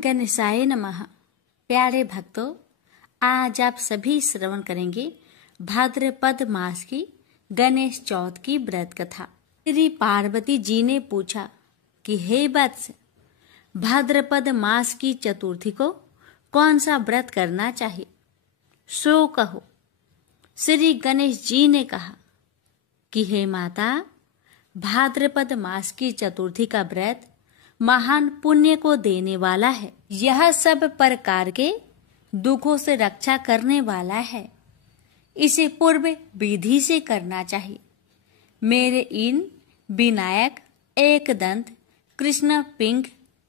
गणेशाय नमः। प्यारे भक्तों, आज आप सभी श्रवण करेंगे भाद्रपद मास की गणेश चौथ की व्रत कथा। श्री पार्वती जी ने पूछा कि हे वत्स, भाद्रपद मास की चतुर्थी को कौन सा व्रत करना चाहिए, सो कहो। श्री गणेश जी ने कहा कि हे माता, भाद्रपद मास की चतुर्थी का व्रत महान पुण्य को देने वाला है। यह सब प्रकार के दुखों से रक्षा करने वाला है। इसे पूर्व विधि से करना चाहिए। मेरे इन विनायक, एकदंत, कृष्ण पिंग,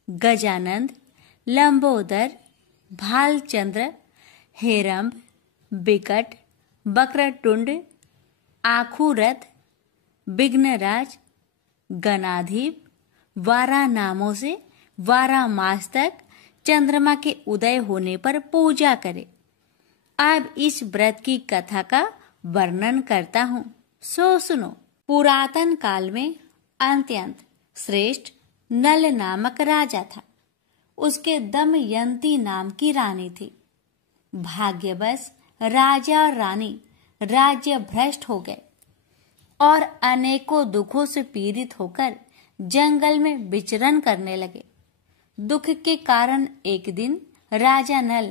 गजानंद, लंबोदर, भालचंद्र, हेरंब, विकट, वक्रतुंड, आखुरथ, विघ्नराज, गणाधीप, वारा नामों से 12 मास तक चंद्रमा के उदय होने पर पूजा करें। अब इस व्रत की कथा का वर्णन करता हूँ, सो सुनो। पुरातन काल में अत्यंत श्रेष्ठ नल नामक राजा था। उसके दमयंती नाम की रानी थी। भाग्यवश राजा और रानी राज्य भ्रष्ट हो गए और अनेकों दुखों से पीड़ित होकर जंगल में विचरण करने लगे। दुख के कारण एक दिन राजा नल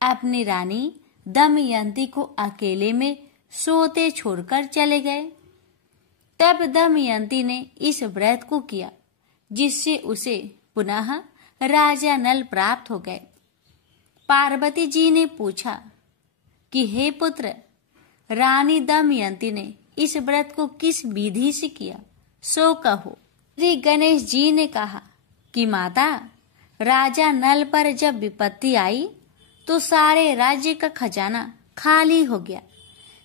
अपनी रानी दमयंती को अकेले में सोते छोड़कर चले गए। तब दमयंती ने इस व्रत को किया, जिससे उसे पुनः राजा नल प्राप्त हो गए। पार्वती जी ने पूछा कि हे पुत्र, रानी दमयंती ने इस व्रत को किस विधि से किया, सो कहो। श्री गणेश जी ने कहा कि माता, राजा नल पर जब विपत्ति आई तो सारे राज्य का खजाना खाली हो गया।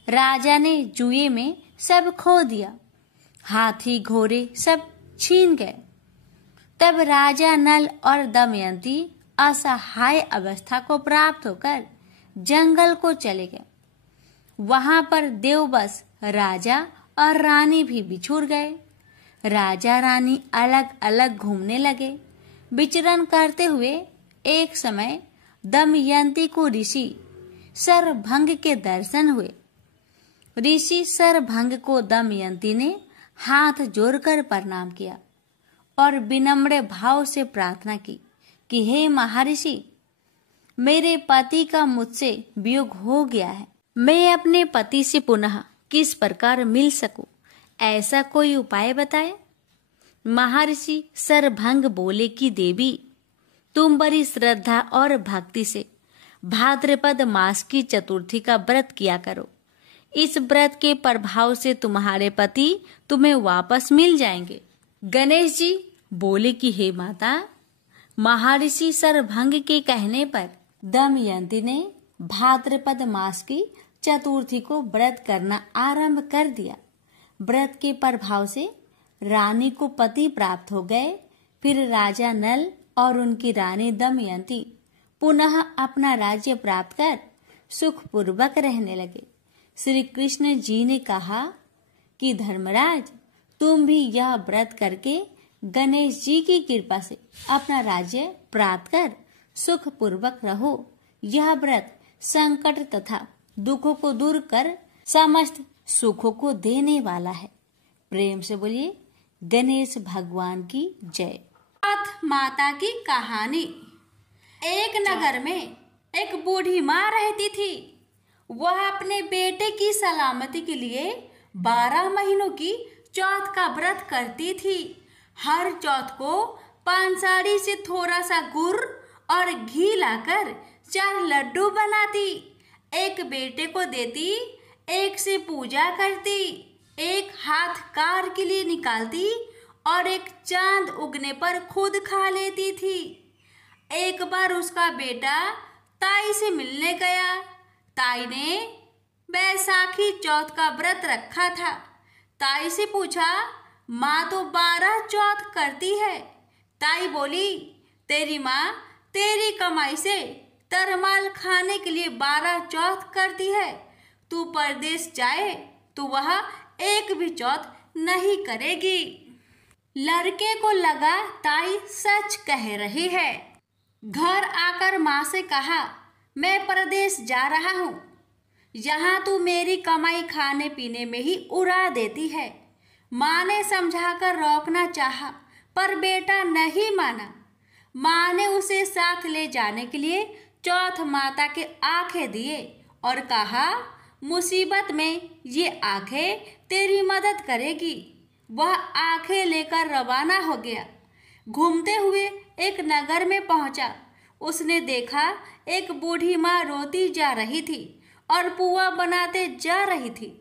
राजा ने जुए में सब खो दिया। हाथी घोड़े सब छीन गए। तब राजा नल और दमयंती असहाय अवस्था को प्राप्त होकर जंगल को चले गए। वहां पर देववश राजा और रानी भी बिछुड़ गए। राजा रानी अलग अलग घूमने लगे। विचरण करते हुए एक समय दमयंती को ऋषि सरभंग के दर्शन हुए। ऋषि सरभंग को दमयंती ने हाथ जोड़कर प्रणाम किया और विनम्र भाव से प्रार्थना की कि हे महर्षि, मेरे पति का मुझसे वियोग हो गया है। मैं अपने पति से पुनः किस प्रकार मिल सकूं, ऐसा कोई उपाय बताए। महर्षि सरभंग बोले कि देवी, तुम बड़ी श्रद्धा और भक्ति से भाद्रपद मास की चतुर्थी का व्रत किया करो। इस व्रत के प्रभाव से तुम्हारे पति तुम्हें वापस मिल जाएंगे। गणेश जी बोले कि हे माता, महर्षि सरभंग के कहने पर दमयंती ने भाद्रपद मास की चतुर्थी को व्रत करना आरंभ कर दिया। व्रत के प्रभाव से रानी को पति प्राप्त हो गए। फिर राजा नल और उनकी रानी दमयंती पुनः अपना राज्य प्राप्त कर सुखपूर्वक रहने लगे। श्री कृष्ण जी ने कहा कि धर्मराज, तुम भी यह व्रत करके गणेश जी की कृपा से अपना राज्य प्राप्त कर सुखपूर्वक रहो। यह व्रत संकट तथा दुखों को दूर कर समस्त सुखों को देने वाला है। प्रेम से बोलिए गणेश भगवान की जय। माता की कहानी। एक नगर में एक बूढ़ी माँ रहती थी। वह अपने बेटे की सलामती के लिए 12 महीनों की चौथ का व्रत करती थी। हर चौथ को पानसाड़ी से थोड़ा सा गुड़ और घी लाकर 4 लड्डू बनाती, एक बेटे को देती, एक से पूजा करती, एक हाथ कार के लिए निकालती और एक चांद उगने पर खुद खा लेती थी। एक बार उसका बेटा ताई से मिलने गया। ताई ने बैसाखी चौथ का व्रत रखा था। ताई से पूछा, माँ तो 12 चौथ करती है। ताई बोली, तेरी माँ तेरी कमाई से तरमाल खाने के लिए 12 चौथ करती है। तू परदेश जाए तो वह एक भी चौथ नहीं करेगी। लड़के को लगा ताई सच कह रही है। घर आकर माँ से कहा, मैं परदेश जा रहा हूँ, यहाँ तू मेरी कमाई खाने पीने में ही उड़ा देती है। माँ ने समझाकर रोकना चाहा, पर बेटा नहीं माना। माँ ने उसे साथ ले जाने के लिए चौथ माता के आंखें दिए और कहा, मुसीबत में ये आंखें तेरी मदद करेगी। वह आंखें लेकर रवाना हो गया। घूमते हुए एक नगर में पहुंचा। उसने देखा एक बूढ़ी माँ रोती जा रही थी और पुआ बनाते जा रही थी।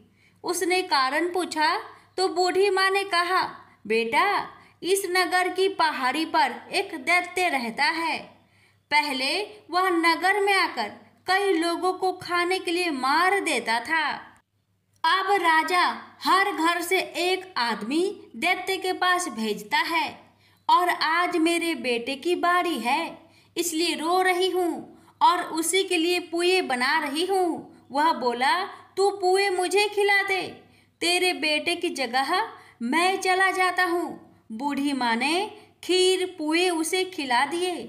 उसने कारण पूछा तो बूढ़ी माँ ने कहा, बेटा, इस नगर की पहाड़ी पर एक दैत्य रहता है। पहले वह नगर में आकर कई लोगों को खाने के लिए मार देता था। अब राजा हर घर से एक आदमी दैत्य के पास भेजता है और आज मेरे बेटे की बारी है, इसलिए रो रही हूँ और उसी के लिए पुए बना रही हूँ। वह बोला, तू पुए मुझे खिला दे, तेरे बेटे की जगह मैं चला जाता हूँ। बूढ़ी माँ ने खीर पुए उसे खिला दिए।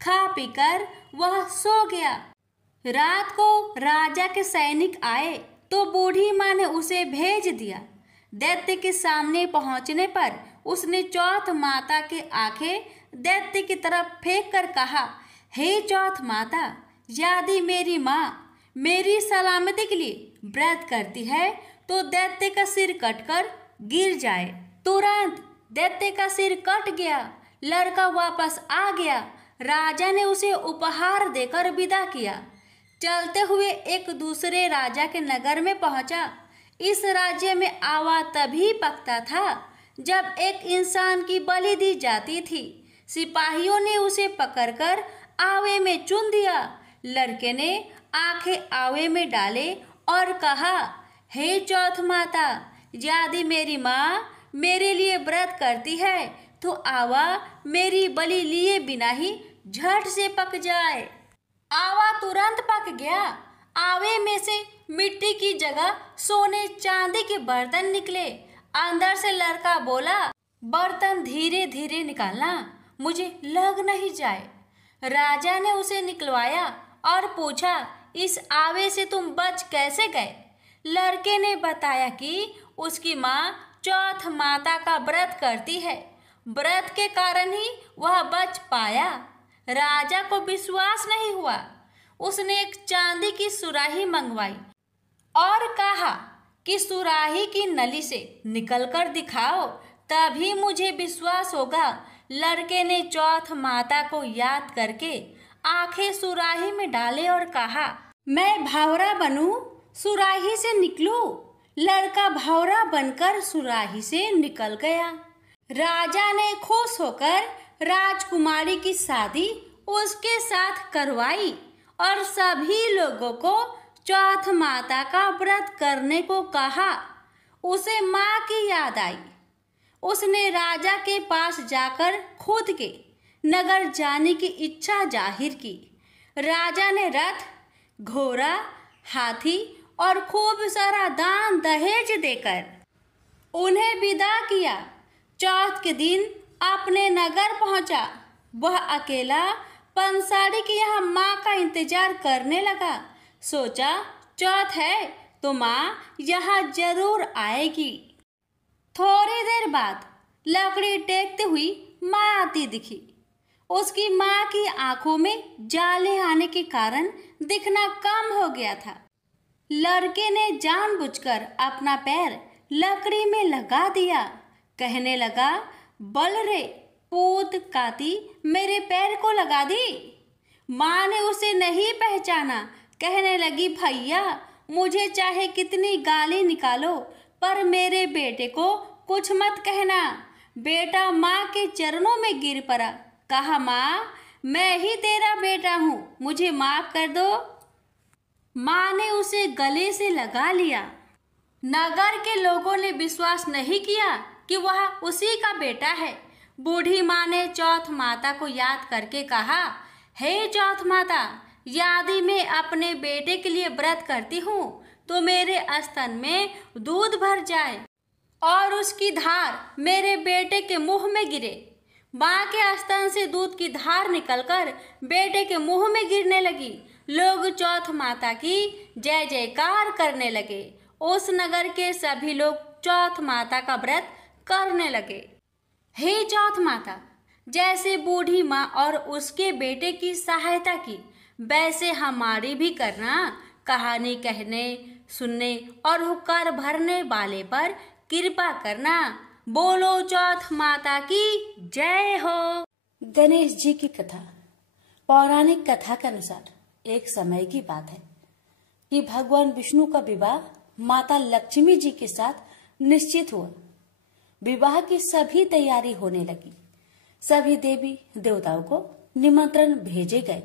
खा पीकर वह सो गया। रात को राजा के सैनिक आए तो बूढ़ी माँ ने उसे भेज दिया। दैत्य के सामने पहुंचने पर उसने चौथ माता के आंखें दैत्य की तरफ फेंक कर कहा, हे चौथ माता, यदि मेरी माँ मेरी सलामती के लिए व्रत करती है तो दैत्य का सिर कटकर गिर जाए। तुरंत दैत्य का सिर कट गया। लड़का वापस आ गया। राजा ने उसे उपहार देकर विदा किया। चलते हुए एक दूसरे राजा के नगर में पहुंचा। इस राज्य में आवा तभी पकता था जब एक इंसान की बलि दी जाती थी। सिपाहियों ने उसे पकड़कर आवे में चुन दिया। लड़के ने आंखें आवे में डाले और कहा, हे चौथ माता, यदि मेरी माँ मेरे लिए व्रत करती है तो आवा मेरी बलि लिए बिना ही झट से पक जाए। आवा तुरंत पक गया। आवे में से मिट्टी की जगह सोने चांदी के बर्तन निकले। अंदर से लड़का बोला, बर्तन धीरे धीरे निकालना, मुझे लग नहीं जाए। राजा ने उसे निकलवाया और पूछा, इस आवे से तुम बच कैसे गए? लड़के ने बताया कि उसकी माँ चौथ माता का व्रत करती है, व्रत के कारण ही वह बच पाया। राजा को विश्वास नहीं हुआ। उसने एक चांदी की सुराही मंगवाई और कहा कि सुराही की नली से निकलकर दिखाओ, तभी मुझे विश्वास होगा। लड़के ने चौथ माता को याद करके आंखें सुराही में डाले और कहा, मैं भावरा बनूं, सुराही से निकलूं। लड़का भावरा बनकर सुराही से निकल गया। राजा ने खुश होकर राजकुमारी की शादी उसके साथ करवाई और सभी लोगों को चौथ माता का व्रत करने को कहा। उसे माँ की याद आई। उसने राजा के पास जाकर खुद के नगर जाने की इच्छा जाहिर की। राजा ने रथ, घोड़ा, हाथी और खूब सारा दान दहेज देकर उन्हें विदा किया। चौथ के दिन अपने नगर पहुंचा। वह अकेला पंसारी के यहाँ माँ का इंतजार करने लगा। सोचा, चौथ है तो माँ यहाँ जरूर आएगी। थोड़ी देर बाद लकड़ी टेकते हुई माँ आती दिखी। उसकी माँ की आंखों में जाले आने के कारण दिखना कम हो गया था। लड़के ने जानबूझकर अपना पैर लकड़ी में लगा दिया। कहने लगा, बल रे पूत काती, मेरे पैर को लगा दी। माँ ने उसे नहीं पहचाना। कहने लगी, भैया, मुझे चाहे कितनी गाली निकालो पर मेरे बेटे को कुछ मत कहना। बेटा माँ के चरणों में गिर पड़ा। कहा, माँ, मैं ही तेरा बेटा हूँ, मुझे माफ कर दो। माँ ने उसे गले से लगा लिया। नगर के लोगों ने विश्वास नहीं किया कि वह उसी का बेटा है। बूढ़ी माँ ने चौथ माता को याद करके कहा, हे चौथ माता, यदि मैं अपने बेटे के लिए व्रत करती हूँ तो मेरे स्तन में दूध भर जाए और उसकी धार मेरे बेटे के मुंह में गिरे। माँ के स्तन से दूध की धार निकलकर बेटे के मुंह में गिरने लगी। लोग चौथ माता की जय जयकार करने लगे। उस नगर के सभी लोग चौथ माता का व्रत करने लगे। हे चौथ माता, जैसे बूढ़ी माँ और उसके बेटे की सहायता की, वैसे हमारी भी करना। कहानी कहने, सुनने और हुक्कार भरने वाले पर कृपा करना। बोलो चौथ माता की जय हो। गणेश जी की कथा। पौराणिक कथा के अनुसार एक समय की बात है कि भगवान विष्णु का विवाह माता लक्ष्मी जी के साथ निश्चित हुआ। विवाह की सभी तैयारी होने लगी। सभी देवी देवताओं को निमंत्रण भेजे गए,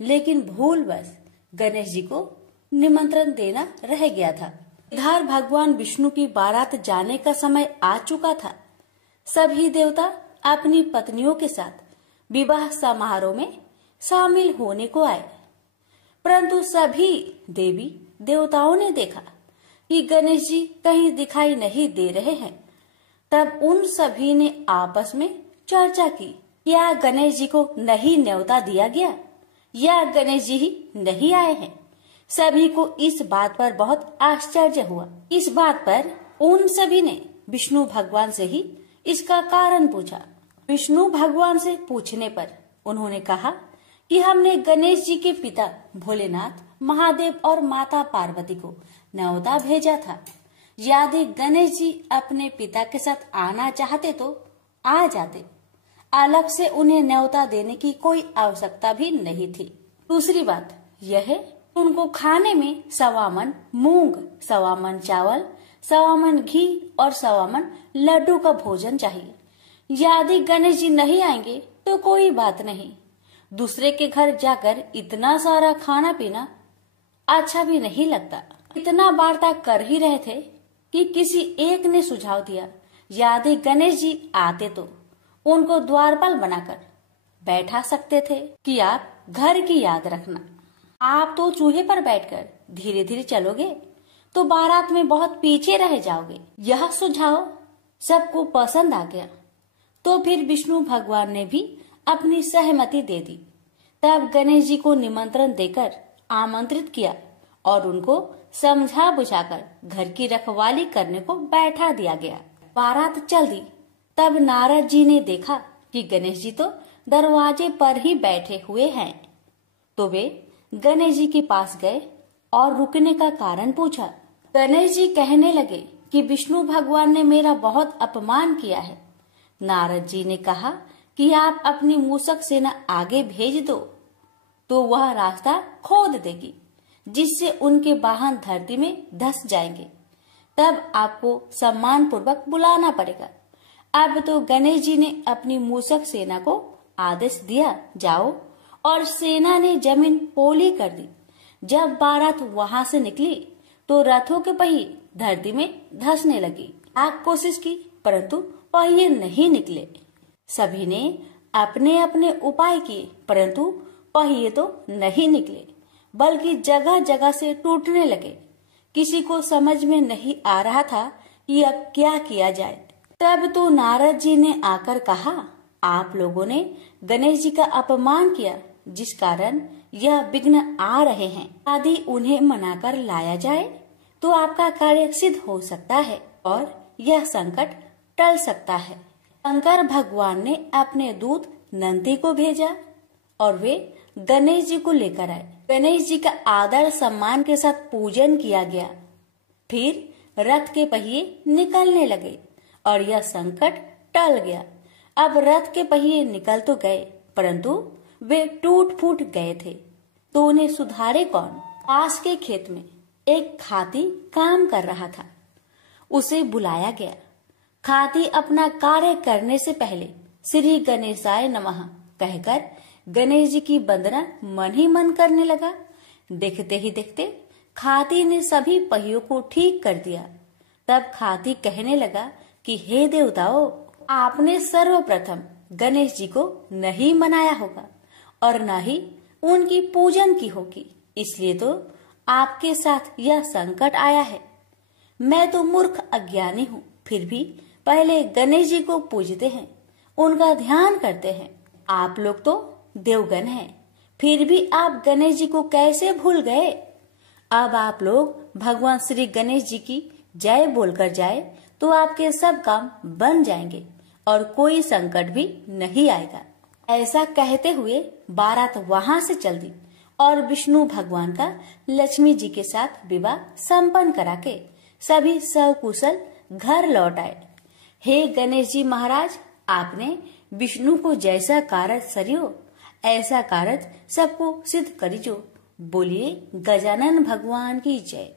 लेकिन भूलवश गणेश जी को निमंत्रण देना रह गया था। इधर भगवान विष्णु की बारात जाने का समय आ चुका था। सभी देवता अपनी पत्नियों के साथ विवाह समारोह में शामिल होने को आए, परंतु सभी देवी देवताओं ने देखा कि गणेश जी कहीं दिखाई नहीं दे रहे हैं। तब उन सभी ने आपस में चर्चा की, क्या गणेश जी को नहीं न्योता दिया गया या गणेश जी ही नहीं आए हैं। सभी को इस बात पर बहुत आश्चर्य हुआ। इस बात पर उन सभी ने विष्णु भगवान से ही इसका कारण पूछा। विष्णु भगवान से पूछने पर उन्होंने कहा कि हमने गणेश जी के पिता भोलेनाथ, महादेव और माता पार्वती को न्योता भेजा था। यदि गणेश जी अपने पिता के साथ आना चाहते तो आ जाते। अलग से उन्हें न्योता देने की कोई आवश्यकता भी नहीं थी। दूसरी बात यह है, उनको खाने में 1.25 मन मूंग, 1.25 मन चावल, 1.25 मन घी और 1.25 मन लड्डू का भोजन चाहिए। यदि गणेश जी नहीं आएंगे तो कोई बात नहीं, दूसरे के घर जाकर इतना सारा खाना पीना अच्छा भी नहीं लगता। इतना वार्ता कर ही रहे थे कि किसी एक ने सुझाव दिया, यदि गणेश जी आते तो उनको द्वारपाल बनाकर बैठा सकते थे कि आप घर की याद रखना। आप तो चूहे पर बैठकर धीरे धीरे चलोगे तो बारात में बहुत पीछे रह जाओगे। यह सुझाव सबको पसंद आ गया, तो फिर विष्णु भगवान ने भी अपनी सहमति दे दी। तब गणेश जी को निमंत्रण देकर आमंत्रित किया और उनको समझा बुझाकर घर की रखवाली करने को बैठा दिया गया। बारात चल दी। तब नारद जी ने देखा कि गणेश जी तो दरवाजे पर ही बैठे हुए हैं, तो वे गणेश जी के पास गए और रुकने का कारण पूछा। गणेश जी कहने लगे कि विष्णु भगवान ने मेरा बहुत अपमान किया है। नारद जी ने कहा कि आप अपनी मूषक सेना आगे भेज दो तो वह रास्ता खोद देगी, जिससे उनके वाहन धरती में धंस जाएंगे। तब आपको सम्मान पूर्वक बुलाना पड़ेगा। अब तो गणेश जी ने अपनी मूषक सेना को आदेश दिया, जाओ, और सेना ने जमीन पोली कर दी। जब बारात वहां से निकली तो रथों के पहिए धरती में धंसने लगी। आप कोशिश की परंतु पहिए नहीं निकले। सभी ने अपने अपने उपाय किए परंतु पहिए तो नहीं निकले, बल्कि जगह जगह से टूटने लगे। किसी को समझ में नहीं आ रहा था कि अब क्या किया जाए। तब तो नारद जी ने आकर कहा, आप लोगों ने गणेश जी का अपमान किया, जिस कारण यह विघ्न आ रहे हैं। यदि उन्हें मनाकर लाया जाए तो आपका कार्य सिद्ध हो सकता है और यह संकट टल सकता है। शंकर भगवान ने अपने दूत नंदी को भेजा और वे गणेश जी को लेकर आए। गणेश जी का आदर सम्मान के साथ पूजन किया गया। फिर रथ के पहिए निकलने लगे और यह संकट टल गया। अब रथ के पहिए निकल तो गए परंतु वे टूट फूट गए थे, तो उन्हें सुधारे कौन। पास के खेत में एक खाती काम कर रहा था। उसे बुलाया गया। खाती अपना कार्य करने से पहले श्री गणेशाय नमः कहकर गणेश जी की वंदना मन ही मन करने लगा। देखते ही देखते खाती ने सभी पहियों को ठीक कर दिया। तब खाती कहने लगा कि हे देवताओं, आपने सर्वप्रथम गणेश जी को नहीं मनाया होगा और न ही उनकी पूजन की होगी, इसलिए तो आपके साथ यह संकट आया है। मैं तो मूर्ख अज्ञानी हूँ, फिर भी पहले गणेश जी को पूजते हैं, उनका ध्यान करते हैं। आप लोग तो देवगण हैं, फिर भी आप गणेश जी को कैसे भूल गए? अब आप लोग भगवान श्री गणेश जी की जय बोलकर जाए तो आपके सब काम बन जाएंगे और कोई संकट भी नहीं आएगा। ऐसा कहते हुए बारात वहां से चल दी और विष्णु भगवान का लक्ष्मी जी के साथ विवाह संपन्न करा के सभी सकुशल घर लौट आए। हे गणेश जी महाराज, आपने विष्णु को जैसा कारज सरियो ऐसा कारज सबको सिद्ध करिजो। बोलिए गजानन भगवान की जय।